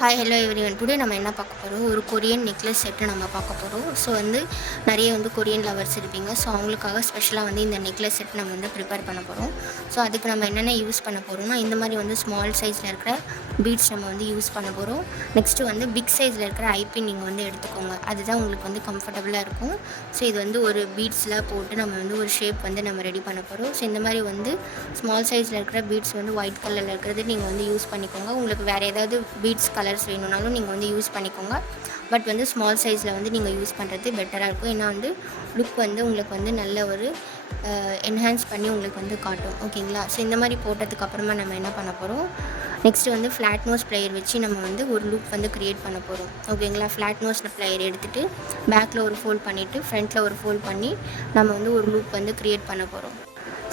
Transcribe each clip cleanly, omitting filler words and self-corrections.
Hi hello everyone. Today நம்ம என்ன பார்க்க போகிறோம், ஒரு கொரியன் நெக்லஸ் செட்டு நம்ம பார்க்க போகிறோம். ஸோ நிறைய கொரியன் லவர்ஸ் இருப்பீங்க. ஸோ அவங்களுக்காக ஸ்பெஷலாக இந்த நெக்லஸ் செட் நம்ம ப்ரிப்பேர் பண்ண போகிறோம். ஸோ அதுக்கு நம்ம என்னென்ன யூஸ் பண்ண போகிறோம்னா, இந்த மாதிரி ஸ்மால் சைஸில் இருக்கிற பீட்ஸ் நம்ம யூஸ் பண்ண போகிறோம். நெக்ஸ்ட்டு பிக் சைஸில் இருக்கிற ஐபின் நீங்கள் எடுத்துக்கோங்க. அதுதான் உங்களுக்கு கம்ஃபர்டபுளாக இருக்கும். ஸோ இது ஒரு பீட்ஸில் போட்டு நம்ம ஒரு ஷேப் நம்ம ரெடி பண்ண போகிறோம். ஸோ இந்த மாதிரி ஸ்மால் சைஸில் இருக்கிற பீட்ஸ் ஒயிட் கலரில் இருக்கிறது நீங்கள் யூஸ் பண்ணிக்கோங்க. உங்களுக்கு வேறு ஏதாவது பீட்ஸ் கலர்ஸ் வேணும்னாலும் நீங்கள் யூஸ் பண்ணிக்கோங்க. பட் ஸ்மால் சைஸில் நீங்கள் யூஸ் பண்ணுறது பெட்டராக இருக்கும். ஏன்னா லுக் உங்களுக்கு நல்ல ஒரு என்ஹான்ஸ் பண்ணி உங்களுக்கு காட்டும். ஓகேங்களா? ஸோ இந்த மாதிரி போட்டதுக்கப்புறமா நம்ம என்ன பண்ண போகிறோம், நெக்ஸ்ட்டு ஃப்ளாட் நோஸ் ப்ளேயர் வச்சு நம்ம ஒரு லுக் க்ரியேட் பண்ண போகிறோம். ஓகேங்களா? ஃப்ளாட் நோஸ் ப்ளேயர் எடுத்துகிட்டு பேக்கில் ஒரு ஃபோல்ட் பண்ணிவிட்டு ஃப்ரண்ட்டில் ஒரு ஃபோல்ட் பண்ணி நம்ம ஒரு லுக் க்ரியேட் பண்ண போகிறோம்.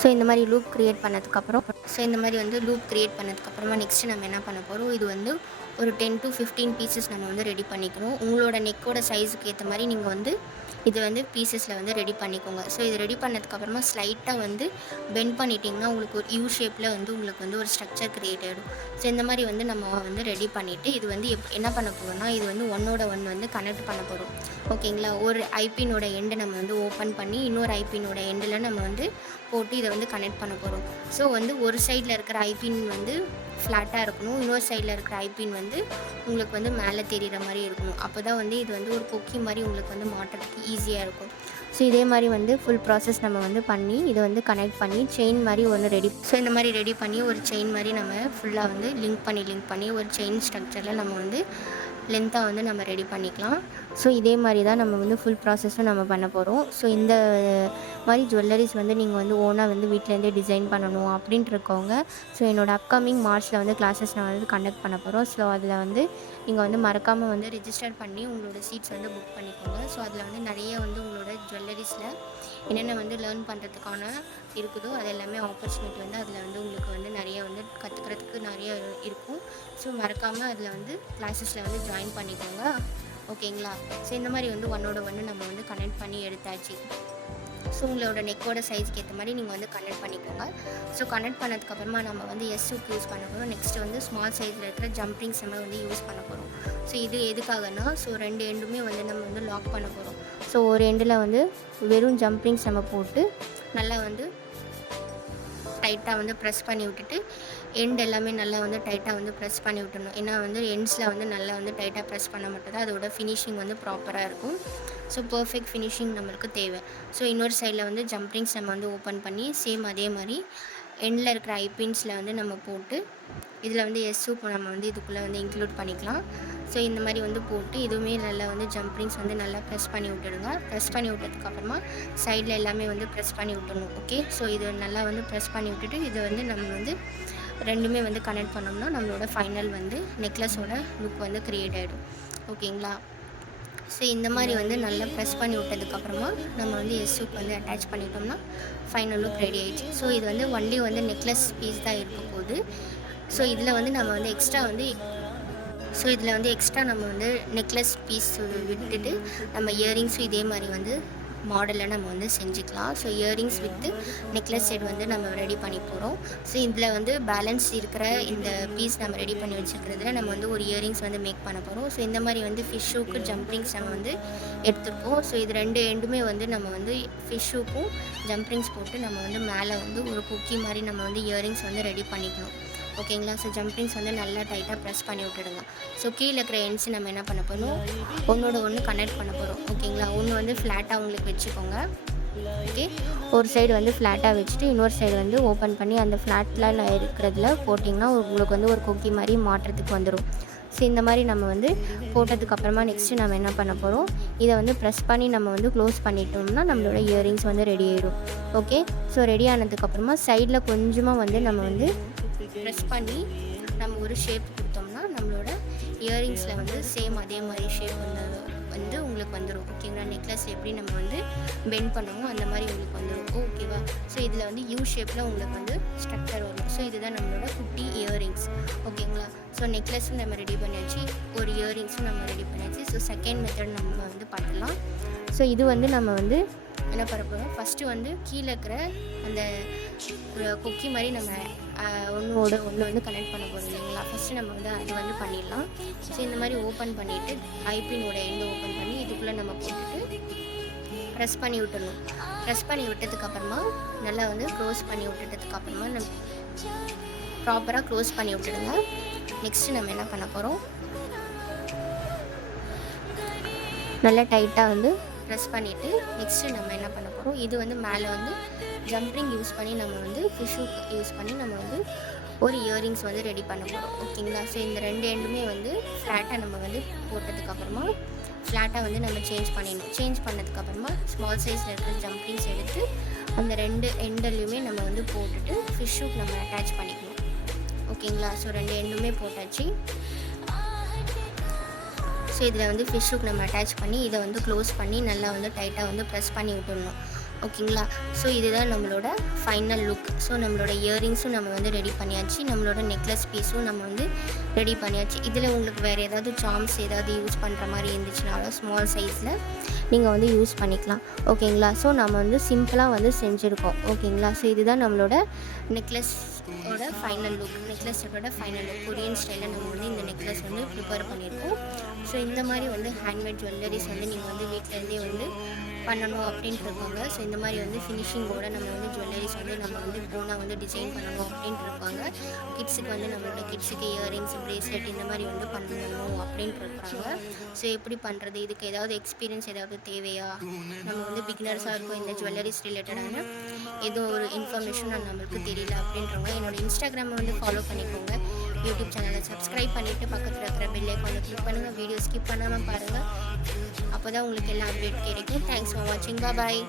ஸோ இந்த மாதிரி லூப் க்ரியேட் பண்ணதுக்கப்புறமா நெக்ஸ்ட்டு நம்ம என்ன பண்ண போகிறோம், இது ஒரு 10 to 15 பீசஸ் நம்ம ரெடி பண்ணிக்கணும். உங்களோட நெக்கோட சைஸுக்கு ஏற்ற மாதிரி நீங்கள் இது பீசஸில் ரெடி பண்ணிக்கோங்க. ஸோ இது ரெடி பண்ணதுக்கப்புறமா ஸ்லைட்டாக பெண்ட் பண்ணிட்டிங்கன்னா உங்களுக்கு ஒரு யூ ஷேப்பில் உங்களுக்கு ஒரு ஸ்ட்ரக்சர் க்ரியேட் ஆகிடும். ஸோ இந்த மாதிரி நம்ம ரெடி பண்ணிவிட்டு இது என்ன பண்ண போகிறோம்னா, இது ஒன்னோட ஒன் கனெக்ட் பண்ண போகிறோம். ஓகேங்களா? ஒரு ஐபினோட எண்டை நம்ம ஓப்பன் பண்ணி இன்னொரு ஐபினோட எண்டில் நம்ம போட்டு இதை கனெக்ட் பண்ண போகிறோம். ஸோ ஒரு சைடில் இருக்கிற ஐபின் ஃப்ளாட்டாக இருக்கணும், இன்னொரு சைடில் இருக்கிற ஐபின் உங்களுக்கு மேலே தெரிகிற மாதிரி இருக்கணும். அப்போ தான் இது ஒரு கொக்கி மாதிரி உங்களுக்கு மாட்டுறதுக்கு ஈஸியாக இருக்கும். ஸோ இதே மாதிரி ஃபுல் ப்ராசஸ் நம்ம பண்ணி இதை கனெக்ட் பண்ணி செயின் மாதிரி ஒன்று ரெடி. ஸோ இந்த மாதிரி ரெடி பண்ணி ஒரு செயின் மாதிரி நம்ம ஃபுல்லாக லிங்க் பண்ணி ஒரு செயின் ஸ்ட்ரக்சரில் நம்ம லென்த்தாக நம்ம ரெடி பண்ணிக்கலாம். ஸோ இதே மாதிரி தான் நம்ம ஃபுல் ப்ராசஸும் நம்ம பண்ண போகிறோம். ஸோ இந்த மாதிரி ஜுவல்லரிஸ் நீங்கள் ஓனாக வீட்டிலேருந்தே டிசைன் பண்ணணும் அப்படின்ட்டு இருக்கவங்க, ஸோ என்னோடய அப்கமிங் மார்ச்சில் கிளாஸஸ் நான் கண்டக்ட் பண்ண போகிறோம். ஸோ அதில் நீங்கள் மறக்காமல் ரிஜிஸ்டர் பண்ணி உங்களோட சீட்ஸ் புக் பண்ணிக்கோங்க. ஸோ அதில் நிறைய உங்களோட ஜுவல்லரிஸில் என்னென்ன லேர்ன் பண்ணுறதுக்கான இருக்குதோ அது எல்லாமே ஆப்பர்ச்சுனிட்டி அதில் உங்களுக்கு நிறைய கற்றுக்கிறதுக்கு நிறைய இருக்கும். ஸோ மறக்காமல் அதில் கிளாஸஸில் ஜாயின் பண்ணிக்கோங்க. ஓகேங்களா? ஸோ இந்த மாதிரி ஒன்னோட ஒன்று நம்ம கனெக்ட் பண்ணி எடுத்தாச்சு. ஸோ உங்களோட நெக்கோட சைஸ்க்கு ஏற்ற மாதிரி நீங்கள் கனெக்ட் பண்ணிக்கோங்க. ஸோ கனெக்ட் பண்ணதுக்கப்புறமா நம்ம எஸ்ஸுக்கு யூஸ் பண்ண போகிறோம். நெக்ஸ்ட்டு ஸ்மால் சைஸில் இருக்கிற ஜம்பிங்ஸ் நம்ம யூஸ் பண்ண போகிறோம். ஸோ இது எதுக்காகனா, ஸோ ரெண்டு எண்டுமே நம்ம லாக் பண்ண போகிறோம். ஸோ ஒரு எண்டில் வெறும் ஜம்பிங்ஸ் நம்ம போட்டு நல்லா டைட்டாக ப்ரெஸ் பண்ணி விட்டுட்டு எண்ட் எல்லாமே நல்லா டைட்டாக ப்ரெஸ் பண்ணி விட்டுணும். ஏன்னா எண்ட்ஸில் நல்லா டைட்டாக ப்ரெஸ் பண்ண மட்டும் தான் அதோட ஃபினிஷிங் ப்ராப்பராக இருக்கும். ஸோ பர்ஃபெக்ட் ஃபினிஷிங் நம்மளுக்கு தேவை. ஸோ இன்னொரு சைடில் ஜம்பிங்ஸ் நம்ம ஓப்பன் பண்ணி சேம் அதே மாதிரி எண்டில் இருக்கிற ஐபின்ஸில் நம்ம போட்டு இதில் எஸ்ஸுக்கு நம்ம இதுக்குள்ளே இன்க்ளூட் பண்ணிக்கலாம். ஸோ இந்த மாதிரி போட்டு இதுவுமே நல்லா ஜம்பிங்ஸ் நல்லா ப்ரெஸ் பண்ணி விட்டுடுங்க. ப்ரெஸ் பண்ணி விட்டதுக்கப்புறமா சைடில் எல்லாமே ப்ரெஸ் பண்ணி விட்டுணும். ஓகே? ஸோ இது நல்லா ப்ரெஸ் பண்ணி விட்டுட்டு இதை நம்ம ரெண்டுமே கனெக்ட் பண்ணோம்னா நம்மளோட ஃபைனல் நெக்லஸோட லுக் க்ரியேட் ஆகிடும். ஓகேங்களா? ஸோ இந்த மாதிரி நல்லா ப்ரெஸ் பண்ணி விட்டதுக்கப்புறமா நம்ம எஸ்ஸுக்கு அட்டாச் பண்ணிட்டோம்னா ஃபைனல் லுக் ரெடி ஆகிடுச்சு. ஸோ இது ஒன்லி நெக்லஸ் பீஸ் தான் இருக்க போகுது. ஸோ இதில் நம்ம எக்ஸ்ட்ரா நம்ம நெக்லஸ் பீஸ் விட்டுட்டு நம்ம இயரிங்ஸும் இதே மாதிரி மாடலில் நம்ம செஞ்சுக்கலாம். So earrings with necklace set நம்ம ரெடி பண்ணி போகிறோம். ஸோ இதில் பேலன்ஸ் இருக்கிற இந்த பீஸ் நம்ம ரெடி பண்ணி வச்சுருக்கிறதுல நம்ம ஒரு இயரிங்ஸ் மேக் பண்ண போகிறோம். ஸோ இந்த மாதிரி ஃபிஷ்ஷுக்கு ஜம்பிங்ஸ் நம்ம எடுத்துருக்கோம். ஸோ இது ரெண்டு எண்டுமே நம்ம ஃபிஷ்ஷுக்கும் ஜம்பிங்ஸ் போட்டு நம்ம மேலே ஒரு குக்கி மாதிரி நம்ம இயரிங்ஸ் ரெடி பண்ணிக்கணும். ஓகேங்களா? ஸோ ஜம்பிங்ஸ் நல்லா டைட்டாக ப்ரெஸ் பண்ணி விட்டுடுங்க. ஸோ கீழே இருக்கிற எண்ட்ஸ் நம்ம என்ன பண்ண போகிறோம், ஒன்றோட ஒன்று கனெக்ட் பண்ண போகிறோம். ஓகேங்களா? ஒன்று ஃப்ளாட்டாக உங்களுக்கு வச்சுக்கோங்க. ஓகே? ஒரு சைடு ஃப்ளாட்டாக வச்சுட்டு இன்னொரு சைடு ஓப்பன் பண்ணி அந்த ஃப்ளாட்டில் இருக்கிறதுல போட்டிங்கன்னா உங்களுக்கு ஒரு கொக்கி மாதிரி மாட்டுறதுக்கு வந்துடும். ஸோ இந்த மாதிரி நம்ம போட்டதுக்கப்புறமா நெக்ஸ்ட்டு நம்ம என்ன பண்ண போகிறோம், இதை ப்ரெஸ் பண்ணி நம்ம க்ளோஸ் பண்ணிட்டோம்னா நம்மளோட இயரிங்ஸ் ரெடி ஆகிடும். ஓகே? ஸோ ரெடி ஆனதுக்கப்புறமா சைடில் கொஞ்சமாக நம்ம ப்ரெஸ் பண்ணி நம்ம ஒரு ஷேப் கொடுத்தோம்னா நம்மளோட இயரிங்ஸில் சேம் அதே மாதிரி ஷேப் உங்களுக்கு வந்துடும். ஓகேங்களா? நெக்லஸ் எப்படி நம்ம பெண்ட் பண்ணுவோமோ அந்த மாதிரி உங்களுக்கு வந்துடும். ஓகேவா? ஸோ இதில் யூ ஷேப்பில் உங்களுக்கு ஸ்ட்ரக்சர் வரும். ஸோ இதுதான் நம்மளோட குட்டி இயரிங்ஸ். ஓகேங்களா? ஸோ நெக்லஸும் நம்ம ரெடி பண்ணியாச்சு, ஒரு இயரிங்ஸும் நம்ம ரெடி பண்ணியாச்சு. ஸோ செகண்ட் மெத்தட் நம்ம பார்த்துக்கலாம். ஸோ இது நம்ம என்ன பண்ண போகிறோம், ஃபஸ்ட்டு வந்து கீழே இருக்கிற அந்த கொக்கி மாதிரி நம்ம ஒன்றோட ஒன்று வந்து கனெக்ட் பண்ண போகிறோம் இல்லைங்களா. ஃபஸ்ட்டு நம்ம வந்து அது வந்து பண்ணிடலாம். ஸோ இந்த மாதிரி ஓப்பன் பண்ணிவிட்டு ஐபினோட எண்டு ஓப்பன் பண்ணி இதுக்குள்ளே நம்ம போட்டுட்டு ப்ரெஸ் பண்ணி விட்டுடணும். ப்ரெஸ் பண்ணி விட்டதுக்கப்புறமா நல்லா வந்து க்ளோஸ் பண்ணி விட்டுட்டதுக்கப்புறமா நம்ம ப்ராப்பராக க்ளோஸ் பண்ணி விட்டுடுங்க. நெக்ஸ்ட்டு நம்ம என்ன பண்ண போகிறோம், நல்லா டைட்டாக வந்து ப்ரெஸ் பண்ணிவிட்டு நெக்ஸ்ட்டு நம்ம என்ன பண்ண போகிறோம், இது வந்து மேலே வந்து ஜம்ப்ரிங் யூஸ் பண்ணி நம்ம வந்து ஃபிஷ்ஷு யூஸ் பண்ணி நம்ம வந்து ஒரு இயரிங்ஸ் வந்து ரெடி பண்ண போகிறோம். ஓகேங்களா. ஸோ இந்த 2 எண்டுமே வந்து ஃப்ளாட்டாக நம்ம வந்து போட்டதுக்கப்புறமா ஃப்ளாட்டாக வந்து நம்ம சேஞ்ச் பண்ணிடணும். சேஞ்ச் பண்ணதுக்கப்புறமா ஸ்மால் சைஸில் இருக்கிற ஜம்ப்ரிங்ஸ் எடுத்து அந்த 2 எண்டுலையுமே நம்ம வந்து போட்டுட்டு ஃபிஷ்ஷுக்கு நம்ம அட்டாச் பண்ணிக்கணும். ஓகேங்களா. ஸோ 2 எண்டுமே போட்டாச்சு. ஸோ இதில் வந்து ஃபிஷ்ஷுக்கு நம்ம அட்டாச் பண்ணி இதை வந்து க்ளோஸ் பண்ணி நல்லா வந்து டைட்டாக வந்து ப்ரெஸ் பண்ணி விட்டுடணும். ஓகேங்களா. ஸோ இதுதான் நம்மளோட ஃபைனல் லுக். ஸோ நம்மளோட இயரிங்ஸும் நம்ம வந்து ரெடி பண்ணியாச்சு, நம்மளோட நெக்லஸ் பீஸும் நம்ம வந்து ரெடி பண்ணியாச்சு. இதில் உங்களுக்கு வேறு ஏதாவது சார்ம்ஸ் ஏதாவது யூஸ் பண்ணுற மாதிரி இருந்துச்சுனாலும் ஸ்மால் சைஸில் நீங்கள் வந்து யூஸ் பண்ணிக்கலாம். ஓகேங்களா. ஸோ நம்ம வந்து சிம்பிளாக வந்து செஞ்சுருக்கோம். ஓகேங்களா. ஸோ இதுதான் நம்மளோட நெக்லஸோட ஃபைனல் லுக். நெக்லஸோட ஃபைனல் லுக் கொரியன் ஸ்டைலில் நம்ம வந்து இந்த நெக்லஸ் வந்து ப்ரிப்பேர் பண்ணியிருக்கோம். ஸோ இந்த மாதிரி வந்து ஹேண்ட்மேட் ஜுவல்லரிஸ் வந்து நீங்கள் வந்து வீட்டிலேருந்தே வந்து பண்ணணும் அப்படின்ட்டு இருப்பாங்க. ஸோ இந்த மாதிரி வந்து ஃபினிஷிங்கோட நம்ம வந்து ஜுவல்லரிஸ் வந்து நம்ம வந்து ஓனாக வந்து டிசைன் பண்ணணும் அப்படின்ட்டு இருப்பாங்க. கிட்ஸுக்கு வந்து நம்மளோட கிட்ஸுக்கு இயரிங்ஸ், பிரேஸ்லெட் இந்த மாதிரி வந்து பண்ணணும் அப்படின்ட்டு இருக்காங்க. ஸோ எப்படி பண்ணுறது, இதுக்கு ஏதாவது எக்ஸ்பீரியன்ஸ் ஏதாவது தேவையா, நம்ம வந்து பிகினர்ஸாக இருக்கும் இந்த ஜுவல்லரிஸ் ரிலேட்டடான ஏதோ ஒரு இன்ஃபர்மேஷன் நம்மளுக்கு தெரியல அப்படின்றவங்க என்னோட இன்ஸ்டாகிராமை வந்து ஃபாலோ பண்ணிக்கோங்க. யூடியூப் சேனலை சப்ஸ்கிரைப் பண்ணிவிட்டு பக்கத்தில் இருக்கிற பெல் ஐக்கானை கிளிக் பண்ணுங்கள். வீடியோ ஸ்கிப் பண்ணாமல் பாருங்கள். அப்போ தான் உங்களுக்கு எல்லா அப்டேட் கிடைக்கும். தேங்க்ஸ் ஃபார் வாட்சிங். பாய்.